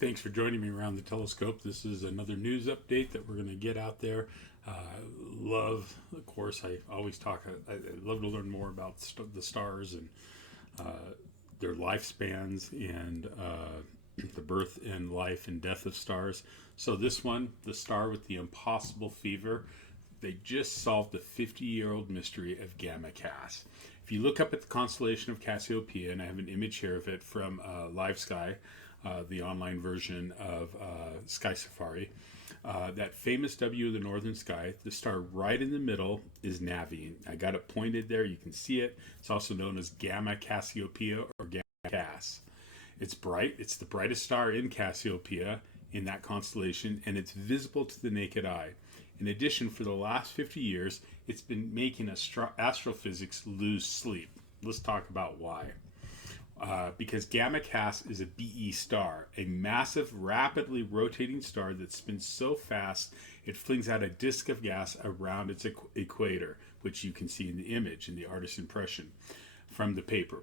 Thanks for joining me around the telescope. This is another news update that we're going to get out there. Of course, I always talk, I love to learn more about the stars and their lifespans and the birth and life and death of stars. So this one, the star with the impossible fever, they just solved the 50-year-old mystery of Gamma Cass. If you look up at the constellation of Cassiopeia, and I have an image here of it from Live Sky, the online version of Sky Safari, that famous W of the northern sky, the star right in the middle is Navi. I got it pointed there. You can see it. It's also known as Gamma Cassiopeiae or Gamma Cass. It's bright. It's the brightest star in Cassiopeia in that constellation, and it's visible to the naked eye. In addition, for the last 50 years, it's been making astrophysics lose sleep. Let's talk about why. Because Gamma Cass is a BE star, a massive, rapidly rotating star that spins so fast it flings out a disk of gas around its equator, which you can see in the image, in the artist's impression from the paper.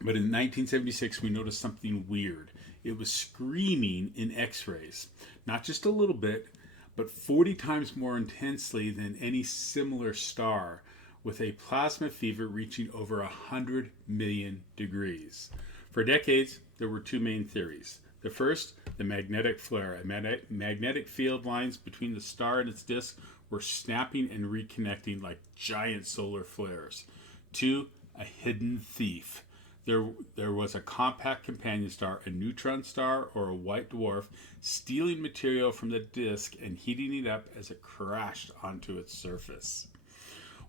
But in 1976, we noticed something weird. It was screaming in X-rays, not just a little bit, but 40 times more intensely than any similar star, with a plasma fever reaching over 100 million degrees. For decades, there were two main theories. The first, the magnetic flare. Magnetic field lines between the star and its disk were snapping and reconnecting like giant solar flares. Two, a hidden thief. There was a compact companion star, a neutron star or a white dwarf, stealing material from the disk and heating it up as it crashed onto its surface.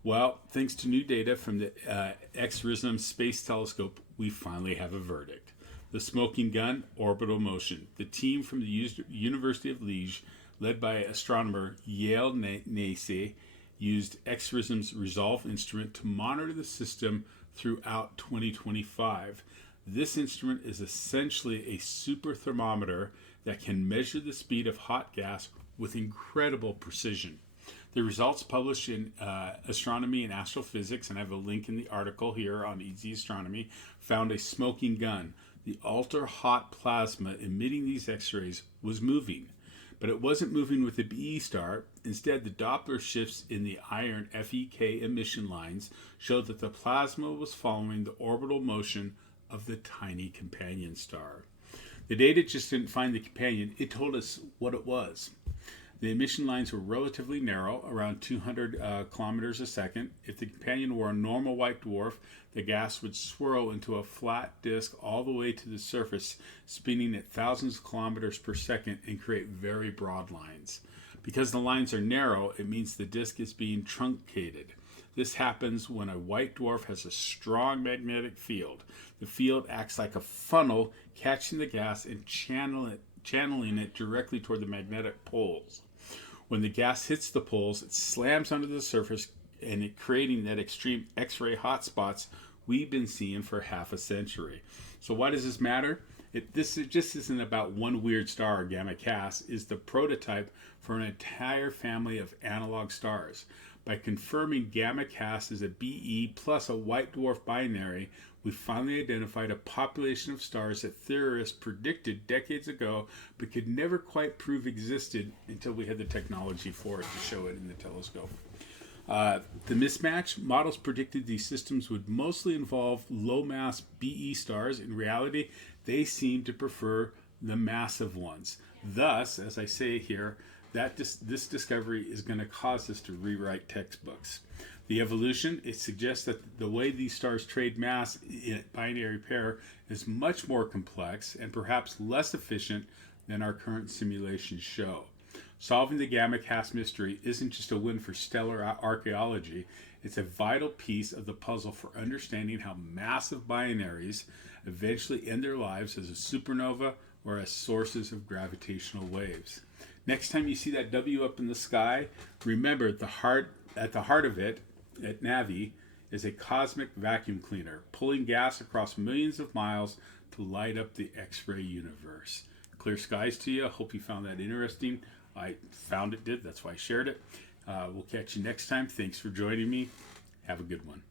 Well, thanks to new data from the X-RISM Space Telescope, we finally have a verdict. The smoking gun, orbital motion. The team from the University of Liège, led by astronomer Yale Nasse, used X-RISM's Resolve instrument to monitor the system throughout 2025. This instrument is essentially a super thermometer that can measure the speed of hot gas with incredible precision. The results published in Astronomy and Astrophysics, and I have a link in the article here on Easy Astronomy, found a smoking gun. The ultra-hot plasma emitting these X-rays was moving, but it wasn't moving with the BE star. Instead, the Doppler shifts in the iron FeK emission lines showed that the plasma was following the orbital motion of the tiny companion star. The data just didn't find the companion, it told us what it was. The emission lines were relatively narrow, around 200 kilometers a second. If the companion were a normal white dwarf, the gas would swirl into a flat disk all the way to the surface, spinning at thousands of kilometers per second and create very broad lines. Because the lines are narrow, it means the disk is being truncated. This happens when a white dwarf has a strong magnetic field. The field acts like a funnel, catching the gas and channeling it directly toward the magnetic poles. When the gas hits the poles, it slams onto the surface and creating that extreme X-ray hotspots we've been seeing for half a century. So why does this matter? This just isn't about one weird star. Gamma Cass is the prototype for an entire family of analog stars. By confirming Gamma Cass is a BE plus a white dwarf binary, we finally identified a population of stars that theorists predicted decades ago but could never quite prove existed until we had the technology for it to show it in the telescope. The mismatch models predicted these systems would mostly involve low-mass BE stars. In reality, they seem to prefer the massive ones. Thus, as I say here, this discovery is going to cause us to rewrite textbooks. The evolution, it suggests that the way these stars trade mass in a binary pair is much more complex and perhaps less efficient than our current simulations show. Solving the Gamma Cass mystery isn't just a win for stellar archaeology, it's a vital piece of the puzzle for understanding how massive binaries eventually end their lives as a supernova or as sources of gravitational waves. Next time you see that W up in the sky, remember at the heart of it, at Navi, is a cosmic vacuum cleaner, pulling gas across millions of miles to light up the X-ray universe. Clear skies to you. Hope you found that interesting. I found it did. That's why I shared it. We'll catch you next time. Thanks for joining me. Have a good one.